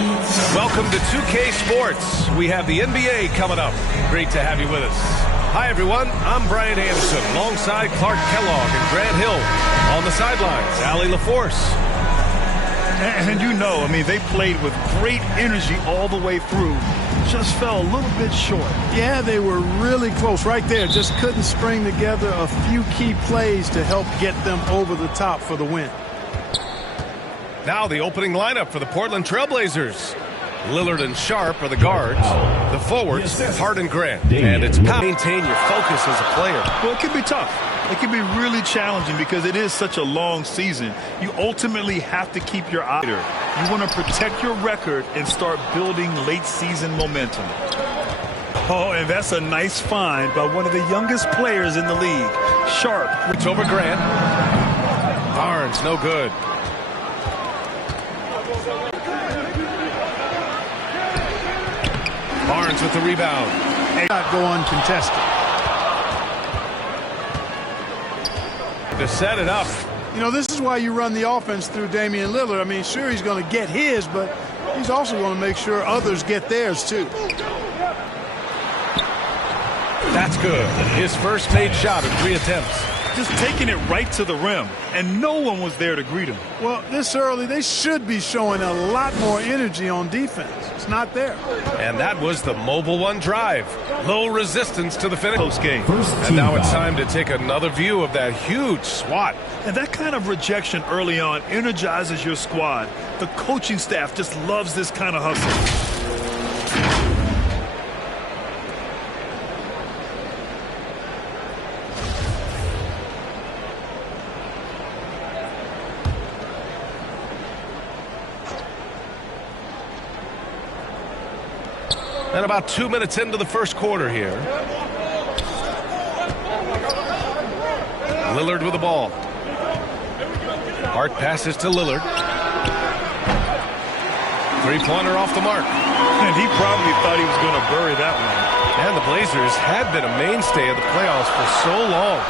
Welcome to 2K Sports. We have the NBA coming up. Great to have you with us. Hi, everyone. I'm Brian Anderson, alongside Clark Kellogg and Grant Hill. On the sidelines, Allie LaForce. And you know, they played with great energy all the way through. Just fell a little bit short. Yeah, they were really close right there. Just couldn't string together a few key plays to help get them over the top for the win. Now the opening lineup for the Portland Trailblazers. Lillard and Sharp are the guards. The forwards, Hart and Grant. And it's maintain your focus as a player. Well, it can be tough. It can be really challenging because it is such a long season. You ultimately have to keep your eye. You want to protect your record and start building late season momentum. Oh, and that's a nice find by one of the youngest players in the league. Sharp. It's over Grant. Barnes, no good. Barnes with the rebound. Not go uncontested. To set it up. You know, this is why you run the offense through Damian Lillard. Sure, he's going to get his, but he's also going to make sure others get theirs, too. That's good. His first made shot in 3 attempts. Just taking it right to the rim, and no one was there to greet him. Well, this early, they should be showing a lot more energy on defense. It's not there. And that was the mobile one drive. Low resistance to the finish. Close game. And now it's time to take another view of that huge swat. And that kind of rejection early on energizes your squad. The coaching staff just loves this kind of hustle. And about 2 minutes into the first quarter here. Lillard with the ball. Hart passes to Lillard. Three-pointer off the mark. And he probably thought he was going to bury that one. And the Blazers had been a mainstay of the playoffs for so long,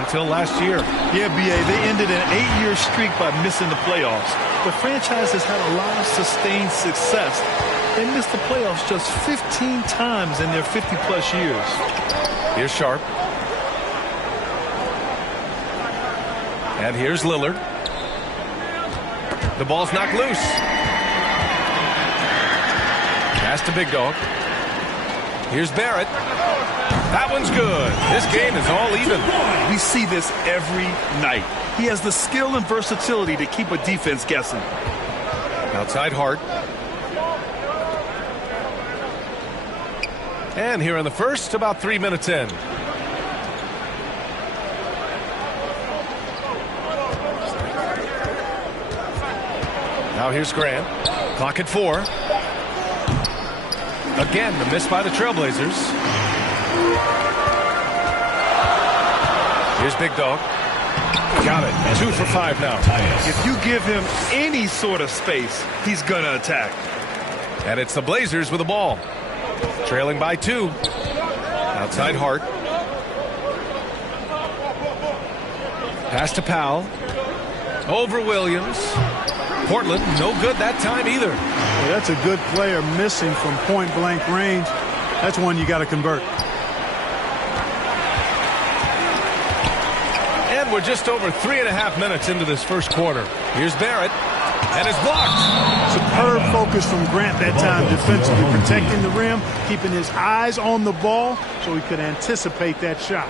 until last year. Yeah, B.A., they ended an 8-year streak by missing the playoffs. The franchise has had a lot of sustained success. They missed the playoffs just 15 times in their 50-plus years. Here's Sharp. And here's Lillard. The ball's knocked loose. Pass to Big Dog. Here's Barrett. That one's good. This game is all even. We see this every night. He has the skill and versatility to keep a defense guessing. Outside Hart. And here in the first, about 3 minutes in. Now here's Grant. Clock at 4. Again, the miss by the Trailblazers. Here's Big Dog. Got it. 2 for 5 now. If you give him any sort of space, he's going to attack. And it's the Blazers with the ball. Trailing by 2. Outside Hart. Pass to Powell. Over Williams. Portland, no good that time either. Well, that's a good player missing from point-blank range. That's one you got to convert. And we're just over 3.5 minutes into this first quarter. Here's Barrett. And it's blocked. Superb focus from Grant that time defensively, protecting the rim, keeping his eyes on the ball so he could anticipate that shot.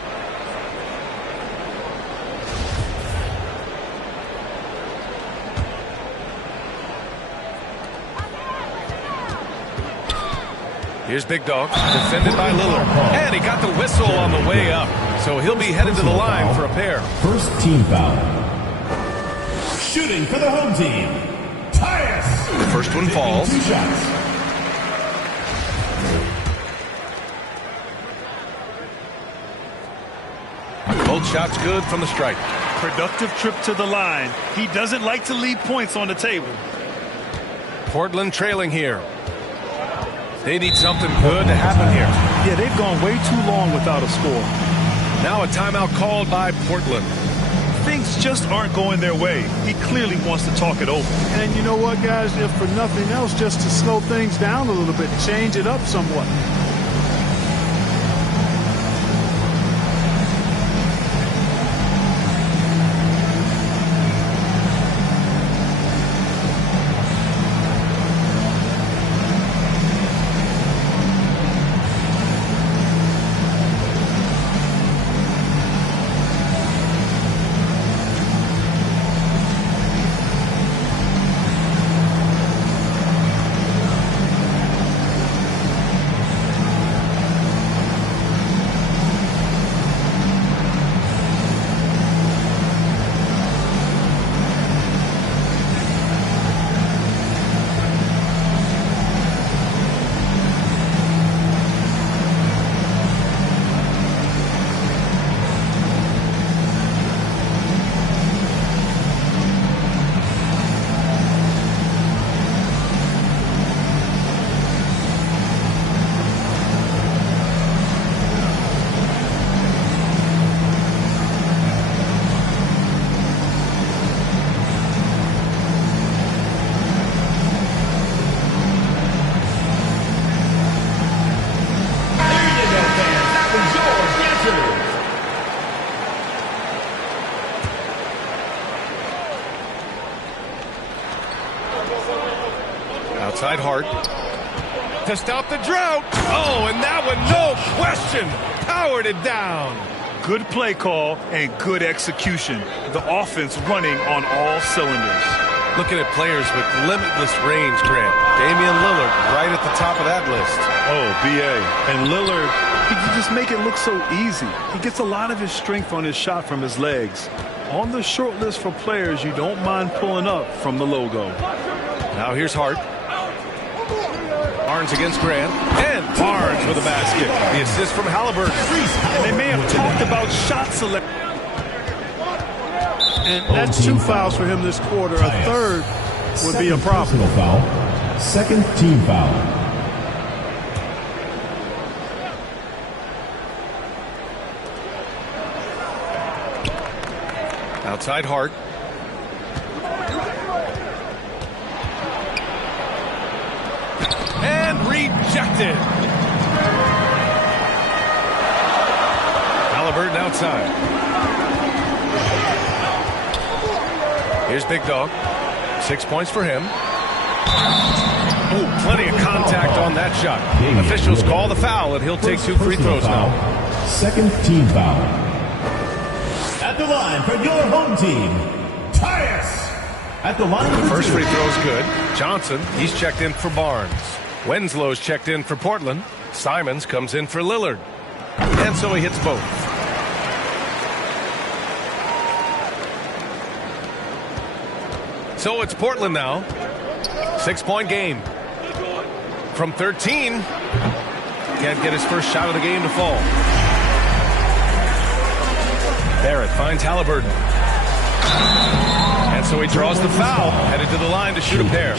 Here's Big Dog, defended by Lillard. And he got the whistle on the way up. So he'll be headed to the line for a pair. First team foul. Shooting for the home team, tatus. The first one falls. 2 shots. Both shots good from the stripe. Productive trip to the line. He doesn't like to leave points on the table. Portland trailing here. They need something good to happen here. Yeah, they've gone way too long without a score. Now a timeout called by Portland. things just aren't going their way. He clearly wants to talk it over. And you know what, guys? If for nothing else, just to slow things down a little bit, change it up somewhat. Outside Hart to stop the drought. Oh, and that one, no question, powered it down. Good play call and good execution. The offense running on all cylinders. Looking at players with limitless range, Grant. Damian Lillard right at the top of that list. Oh, B.A. And Lillard, he can just make it look so easy. He gets a lot of his strength on his shot from his legs. On the short list for players you don't mind pulling up from the logo. Now here's Hart. Barnes against Grant. And Barnes with a basket. The assist from Halliburton. And they may have talked about shot selection. And that's 2 fouls for him this quarter. A third would be a problem. Foul. Second team foul. Outside Hart. And rejected. Halliburton outside. Here's Big Dog. 6 points for him. Oh, plenty of contact on that shot. Officials call the foul, and he'll take 2 free throws now. Second team foul. At the line for your home team, tatus. At the line for First free throw's good. Johnson, he's checked in for Barnes. Wenslow's checked in for Portland. Simons comes in for Lillard. And so he hits both. So it's Portland now. 6-point game. From 13. Can't get his first shot of the game to fall. Barrett finds Halliburton. And so he draws the foul. Headed to the line to shoot a pair.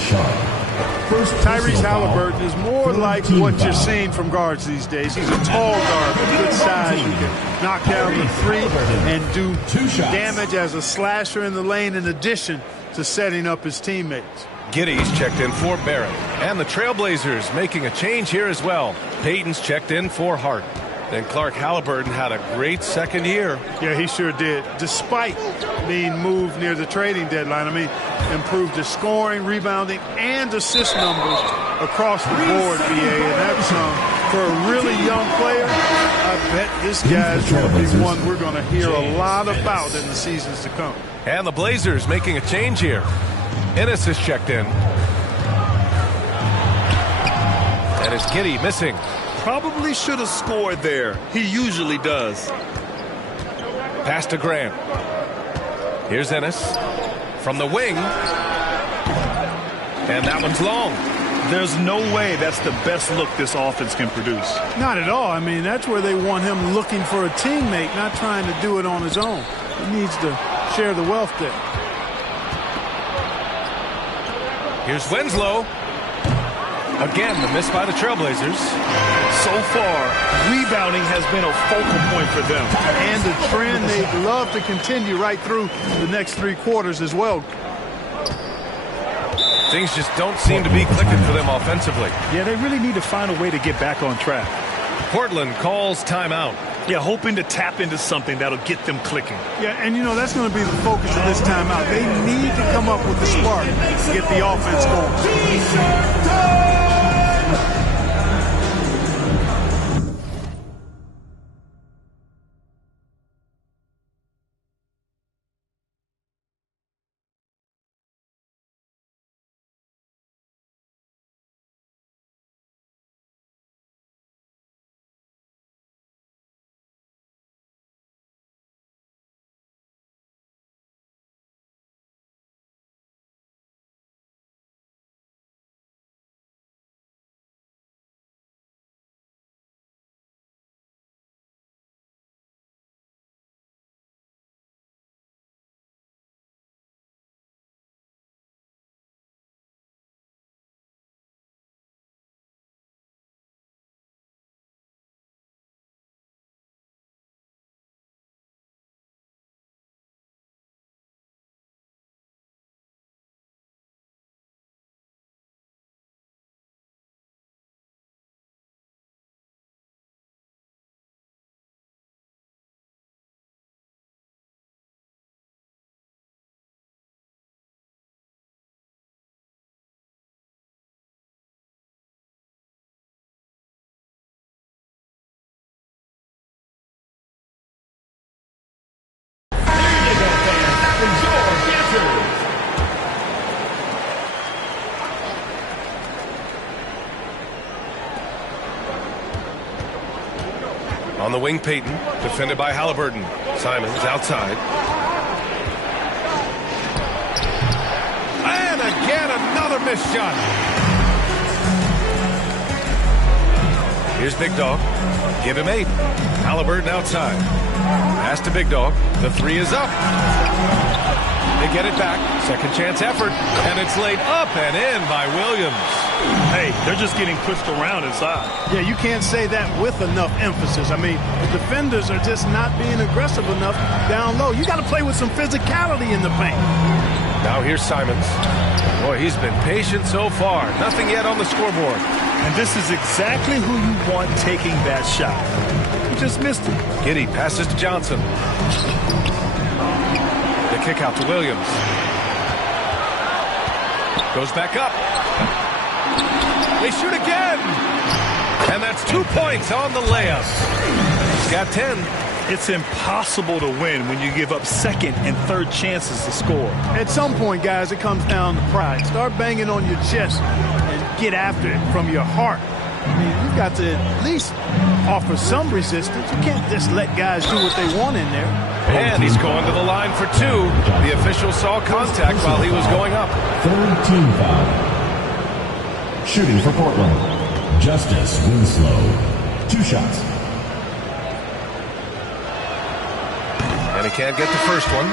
Tyrese Halliburton is more like what you're seeing from guards these days. He's a tall guard with good size. He can knock down the three and do damage as a slasher in the lane in addition to setting up his teammates. Giddy's checked in for Barrett. And the Trailblazers making a change here as well. Payton's checked in for Hart. Then Clark Halliburton had a great second year. Yeah, he sure did. Despite being moved near the trading deadline, I mean, improved his scoring, rebounding, and assist numbers across the board, BA. And that's for a really young player. I bet this guy's going to be one we're going to hear a lot about in the seasons to come. And the Blazers making a change here. Ennis is checked in. And it's Giddey missing. Probably should have scored there. He usually does. Pass to Grant. Here's Ennis from the wing. And that one's long. There's no way that's the best look this offense can produce. Not at all. I mean, that's where they want him looking for a teammate, not trying to do it on his own. He needs to share the wealth there. Here's Winslow. Again, the miss by the Trailblazers. So far, rebounding has been a focal point for them. And the trend they'd love to continue right through the next 3 quarters as well. Things just don't seem to be clicking for them offensively. Yeah, they really need to find a way to get back on track. Portland calls timeout. Yeah, hoping to tap into something that'll get them clicking. Yeah, and you know, that's going to be the focus of this timeout. They need to come up with the spark to get the offense going. On the wing, Payton, defended by Halliburton. Simons outside. And again, another missed shot. Here's Big Dog. Give him 8. Halliburton outside. Pass to Big Dog. The 3 is up. They get it back. Second chance effort. And it's laid up and in by Williams. Hey, they're just getting pushed around inside. Yeah, you can't say that with enough emphasis. I mean, the defenders are just not being aggressive enough down low. You got to play with some physicality in the paint. Now here's Simons. Boy, he's been patient so far. Nothing yet on the scoreboard. And this is exactly who you want taking that shot. He just missed it. Giddey passes to Johnson. The kick out to Williams. Goes back up. They shoot again. And that's 2 points on the layup. He's got 10. It's impossible to win when you give up second and third chances to score. At some point, guys, it comes down to pride. Start banging on your chest and get after it from your heart. I mean, you've got to at least offer some resistance. You can't just let guys do what they want in there. And he's going to the line for 2. The official saw contact while he was going up. Third team foul. Shooting for Portland, Justice Winslow. 2 shots. And he can't get the first one.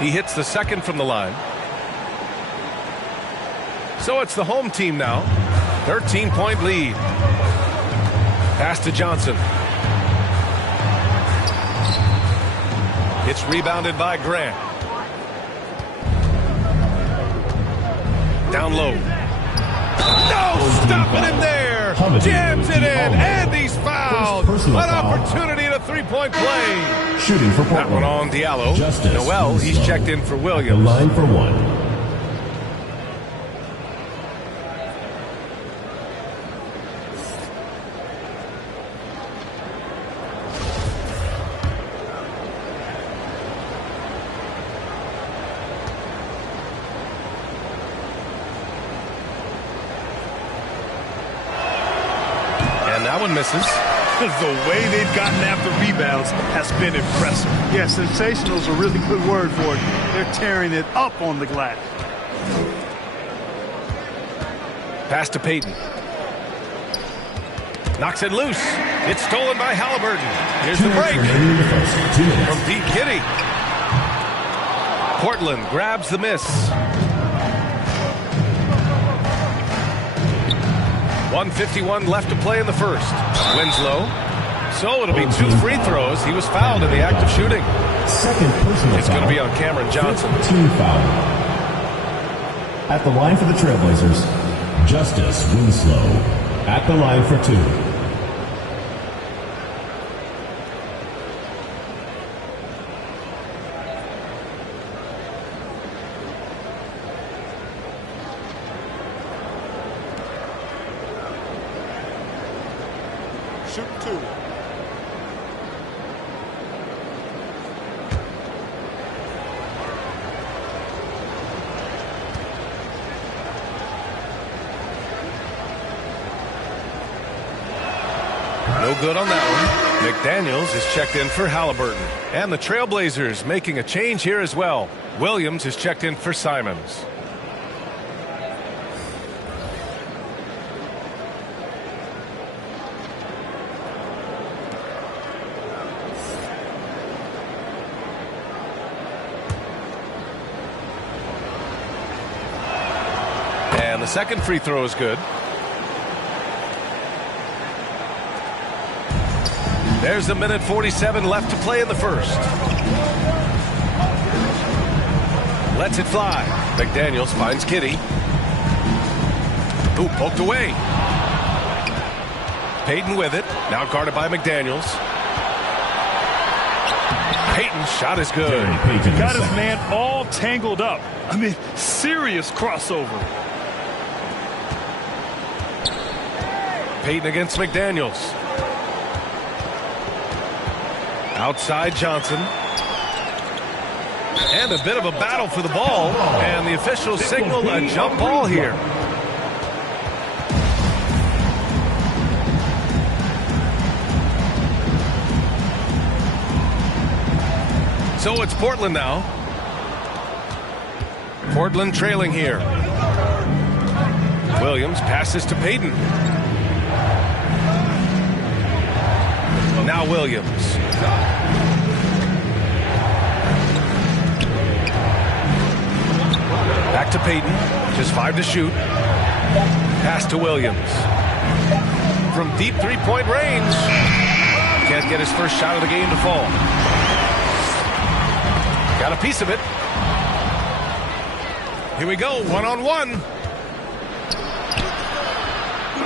He hits the second from the line. So it's the home team now. 13-point lead. Pass to Johnson. It's rebounded by Grant. Down low. No, stopping him there. Jams it in, and he's fouled. An opportunity at a 3-point play. Shooting for Portland. That one on Diallo. Justice Noel, he's Winslow. checked in for The Williams. line for 1. That one misses. The way they've gotten after rebounds has been impressive. Yeah, sensational is a really good word for it. They're tearing it up on the glass. Pass to Payton. Knocks it loose. It's stolen by Halliburton. Here's the break. From deep, Giddey. Portland grabs the miss. 1:51 left to play in the first. Winslow. So it'll be 2 free throws. He was fouled in the act of shooting. Second personal It's going to be on Cameron Johnson. Team foul. At the line for the Trailblazers, Justice Winslow. At the line for 2. Shoot 2. No good on that one. McDaniels is checked in for Halliburton. And the Trailblazers making a change here as well. Williams is checked in for Simons. And the second free throw is good. There's a minute 47 left to play in the first. Lets it fly. McDaniels finds Giddey. Ooh, poked away. Payton with it. Now guarded by McDaniels. Payton's shot is good. Got his man all tangled up. I mean, serious crossover. Payton against McDaniels. Outside Johnson. And a bit of a battle for the ball. And the officials signal a jump ball here. So it's Portland now. Portland trailing here. Williams passes to Payton. Now Williams. Back to Payton. Just 5 to shoot. Pass to Williams. From deep three-point range. Can't get his first shot of the game to fall. Got a piece of it. Here we go, one-on-one.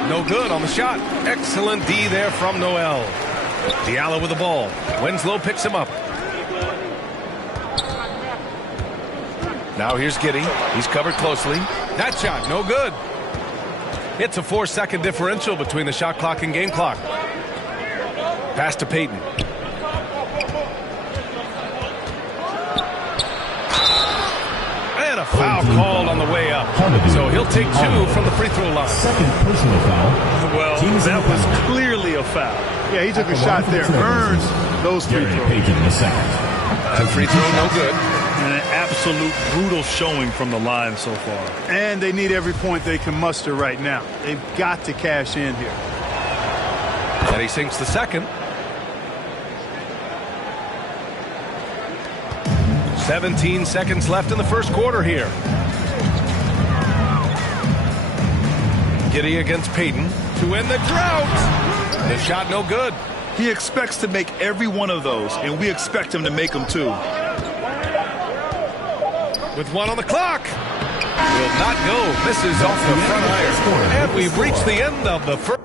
No good on the shot. Excellent D there from Noel. Diallo with the ball. Winslow picks him up. Now here's Giddey. He's covered closely. That shot, no good. It's a 4-second differential between the shot clock and game clock. Pass to Payton. And a foul called on the way up. So he'll take 2 from the free throw line. Second personal foul. Well, that was clearly a foul. Yeah, he took a shot there. Earns those free throws. Payton in the second. That free throw, no good. And an absolute brutal showing from the line so far. And they need every point they can muster right now. They've got to cash in here. And he sinks the second. 17 seconds left in the first quarter here. Giddey against Payton to end the drought. The shot no good. He expects to make every one of those, and we expect him to make them too. With 1 on the clock. Will not go. Misses off the front iron. And we've reached the end of the first.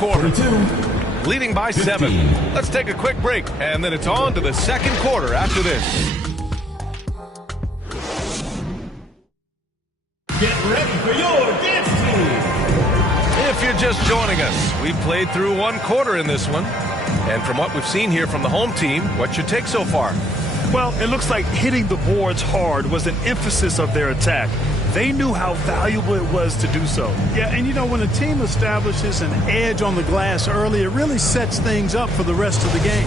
quarter. 42. Leading by 7. Let's take a quick break, and then it's on to the second quarter after this. Get ready for your dance team. If you're just joining us, we've played through one quarter in this one. And from what we've seen here from the home team, what's your take so far? Well, it looks like hitting the boards hard was an emphasis of their attack. They knew how valuable it was to do so. Yeah, and you know, when a team establishes an edge on the glass early, it really sets things up for the rest of the game.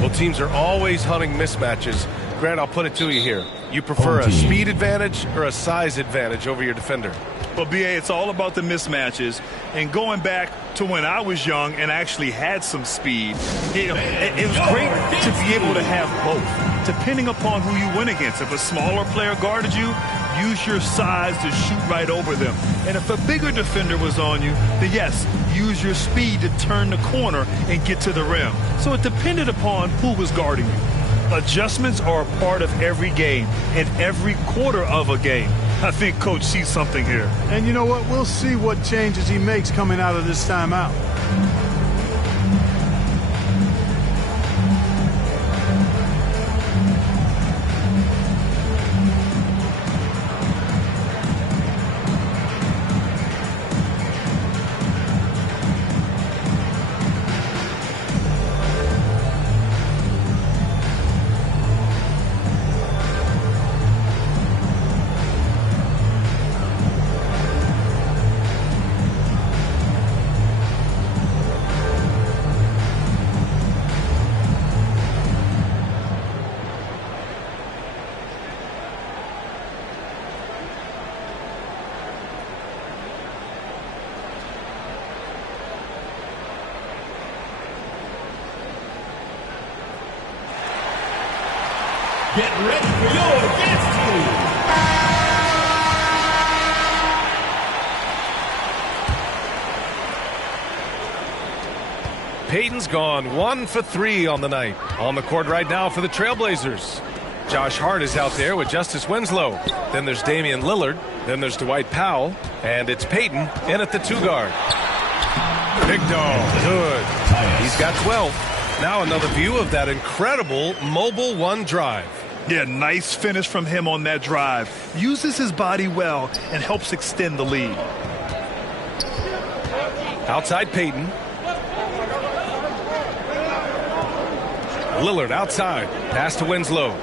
Well, teams are always hunting mismatches. Grant, I'll put it to you here. You prefer a speed advantage or a size advantage over your defender? Well, BA, it's all about the mismatches. And going back to when I was young and actually had some speed, it was great to be able to have both, depending upon who you went against. If a smaller player guarded you, use your size to shoot right over them. And if a bigger defender was on you, then yes, use your speed to turn the corner and get to the rim. So it depended upon who was guarding you. Adjustments are a part of every game and every quarter of a game. I think Coach sees something here. And you know what? We'll see what changes he makes coming out of this timeout. Get ready for your dance team. Payton's gone 1 for 3 on the night. On the court right now for the Trailblazers. Josh Hart is out there with Justice Winslow. Then there's Damian Lillard. Then there's Dwight Powell. And it's Payton in at the 2 guard. Big dog. Good. He's got 12. Now another view of that incredible mobile 1 drive. Yeah, nice finish from him on that drive. Uses his body well and helps extend the lead. Outside Payton. Lillard outside. Pass to Winslow.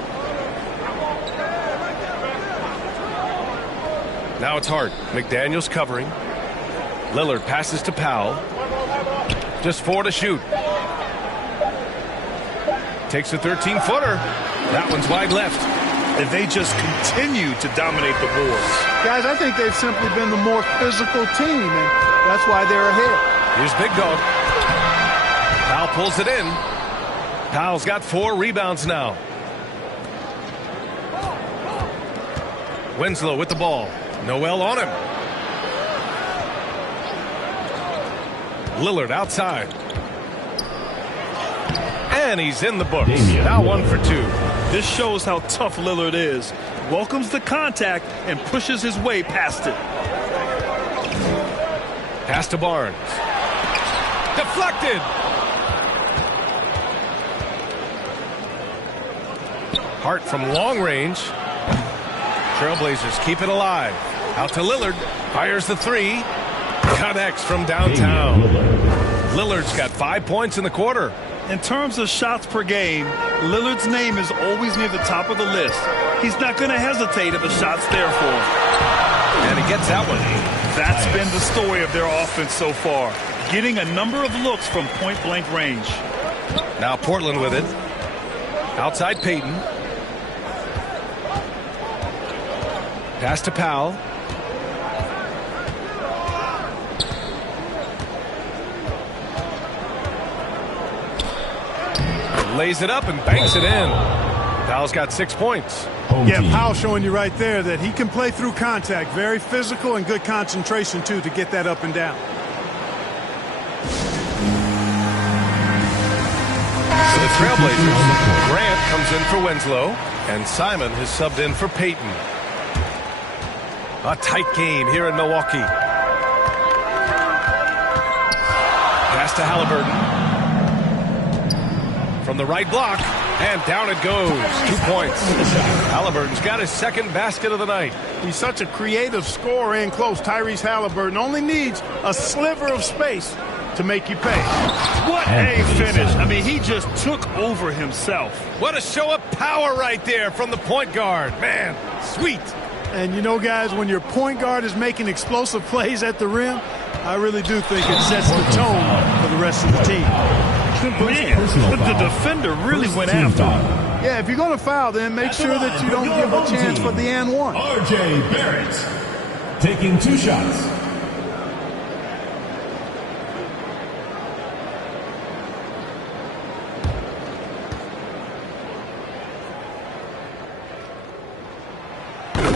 Now it's Hart. McDaniels covering. Lillard passes to Powell. Just 4 to shoot. Takes a 13-footer. That one's wide left. And they just continue to dominate the boards. Guys, I think they've simply been the more physical team, and that's why they're ahead. Here's Big Dog. Powell pulls it in. Powell's got 4 rebounds now. Winslow with the ball. Noel on him. Lillard outside. And he's in the books. Now 1 for 2. This shows how tough Lillard is. Welcomes the contact and pushes his way past it. Pass to Barnes. Deflected. Hart from long range. Trailblazers keep it alive. Out to Lillard. Fires the 3. Connects from downtown. Lillard's got 5 points in the quarter. In terms of shots per game, Lillard's name is always near the top of the list. He's not going to hesitate if a shot's there for him. And he gets that one. That's been the story of their offense so far, getting a number of looks from point-blank range. Now Portland with it. Outside Payton. Pass to Powell. Lays it up and banks it in. Powell's got 6 points. Yeah, Powell showing you right there that he can play through contact. Very physical and good concentration, too, to get that up and down. For the Trailblazers, Grant comes in for Winslow, and Simon has subbed in for Payton. A tight game here in Milwaukee. to Halliburton. From the right block, and down it goes. 2 points. Halliburton's got his second basket of the night. He's such a creative scorer in close. Tyrese Halliburton only needs a sliver of space to make you pay. What a finish. I mean, he just took over himself. What a show of power right there from the point guard. Man, sweet. And you know, guys, when your point guard is making explosive plays at the rim, I really do think it sets the tone for the rest of the team. Man, the defender really went after him. Yeah, if you're going to foul, then make sure that you don't give a chance for the and one. R.J. Barrett taking 2 shots.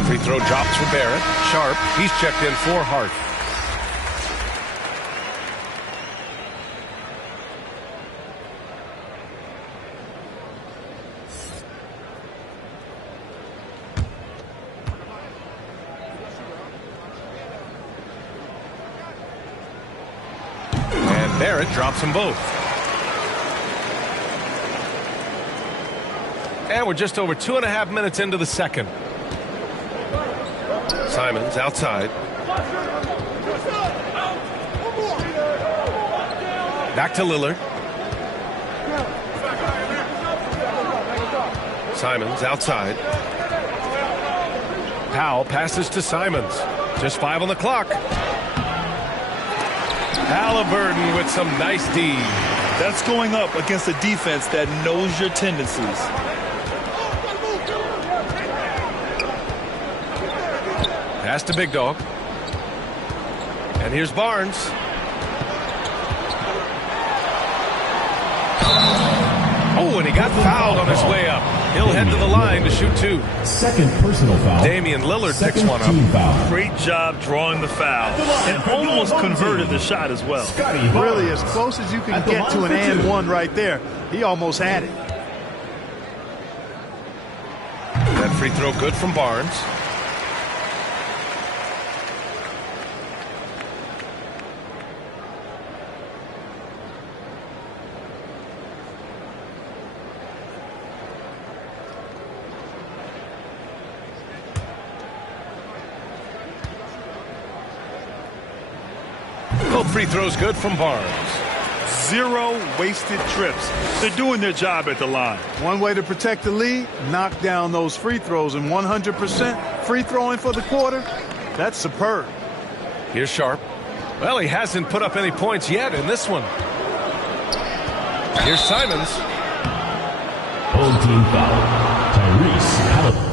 Free throw drops for Barrett. Sharp. He's checked in for Hart. And Barrett drops them both. And we're just over 2.5 minutes into the second. Simons outside. Back to Lillard. Simons outside. Powell passes to Simons. Just 5 on the clock. Halliburton with some nice D. That's going up against a defense that knows your tendencies. Pass to Big Dog. And here's Barnes. Oh, and he got fouled on his way up. He'll head to the line to shoot 2. Second personal foul. Damian Lillard picks one up. Foul. Great job drawing the foul. And almost converted the shot as well. Really, as close as you can get to an and one right there. He almost had it. That free throw good from Barnes. Both free throws good from Barnes. 0 wasted trips. They're doing their job at the line. One way to protect the lead, knock down those free throws, and 100% free throwing for the quarter, that's superb. Here's Sharp. Well, he hasn't put up any points yet in this one. Here's Simons. Home team foul. Tyrese Halliburton.